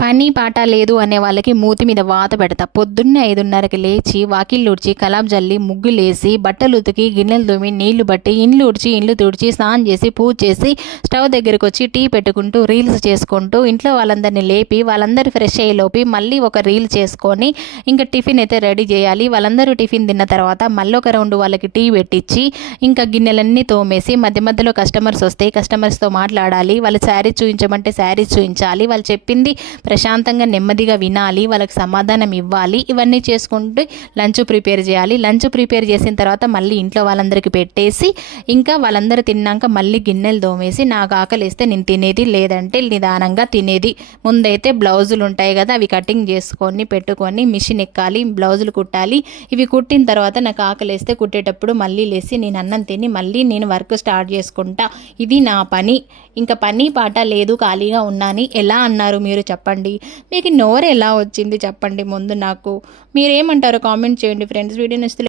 పని పాట లేదు అనే వాళ్ళకి మూతి మీద వాత పెడతా. పొద్దున్నే 5:30కి లేచి వాకిళ్ళు ఊడ్చి కలాం జల్లి ముగ్గులేసి బట్టలు ఉతికి గిన్నెలు తోమి నీళ్లు బట్టి ఇండ్లు ఊడ్చి ఇండ్లు తుడిచి స్నానం చేసి పూజ చేసి స్టవ్ దగ్గరికి వచ్చి టీ పెట్టుకుంటూ రీల్స్ చేసుకుంటూ ఇంట్లో వాళ్ళందరినీ లేపి వాళ్ళందరూ ఫ్రెష్ అయ్యేలోపి మళ్ళీ ఒక రీల్ చేసుకొని ఇంకా టిఫిన్ అయితే రెడీ చేయాలి. వాళ్ళందరూ టిఫిన్ తిన్న తర్వాత మళ్ళీ ఒక రౌండ్ వాళ్ళకి టీ పెట్టించి ఇంకా గిన్నెలన్నీ తోమేసి మధ్య మధ్యలో కస్టమర్స్ వస్తే కస్టమర్స్తో మాట్లాడాలి. వాళ్ళు శారీస్ చూపించమంటే శారీస్ చూపించాలి. వాళ్ళు చెప్పింది ప్రశాంతంగా నెమ్మదిగా వినాలి, వాళ్ళకి సమాధానం ఇవ్వాలి. ఇవన్నీ చేసుకుంటూ లంచ్ ప్రిపేర్ చేయాలి. లంచ్ ప్రిపేర్ చేసిన తర్వాత మళ్ళీ ఇంట్లో వాళ్ళందరికీ పెట్టేసి ఇంకా వాళ్ళందరూ తిన్నాక మళ్ళీ గిన్నెలు తోమేసి నాకు ఆకలిస్తే నేను తినేది, లేదంటే నిదానంగా తినేది. ముందైతే బ్లౌజులు ఉంటాయి కదా, అవి కటింగ్ చేసుకొని పెట్టుకొని మిషన్ ఎక్కాలి, బ్లౌజులు కుట్టాలి. ఇవి కుట్టిన తర్వాత నాకు ఆకలిస్తే కుట్టేటప్పుడు మళ్ళీ లేసి నేను అన్నం తిని మళ్ళీ నేను వర్క్ స్టార్ట్ చేసుకుంటా. ఇది నా పని. ఇంకా పని పాట లేదు, ఖాళీగా ఉన్నాను. ఎలా అన్నారు మీరు చెప్పండి. మీకు నోరు ఎలా వచ్చింది చెప్పండి ముందు నాకు. మీరేమంటారో కామెంట్ చేయండి ఫ్రెండ్స్. వీడియో నచ్చితే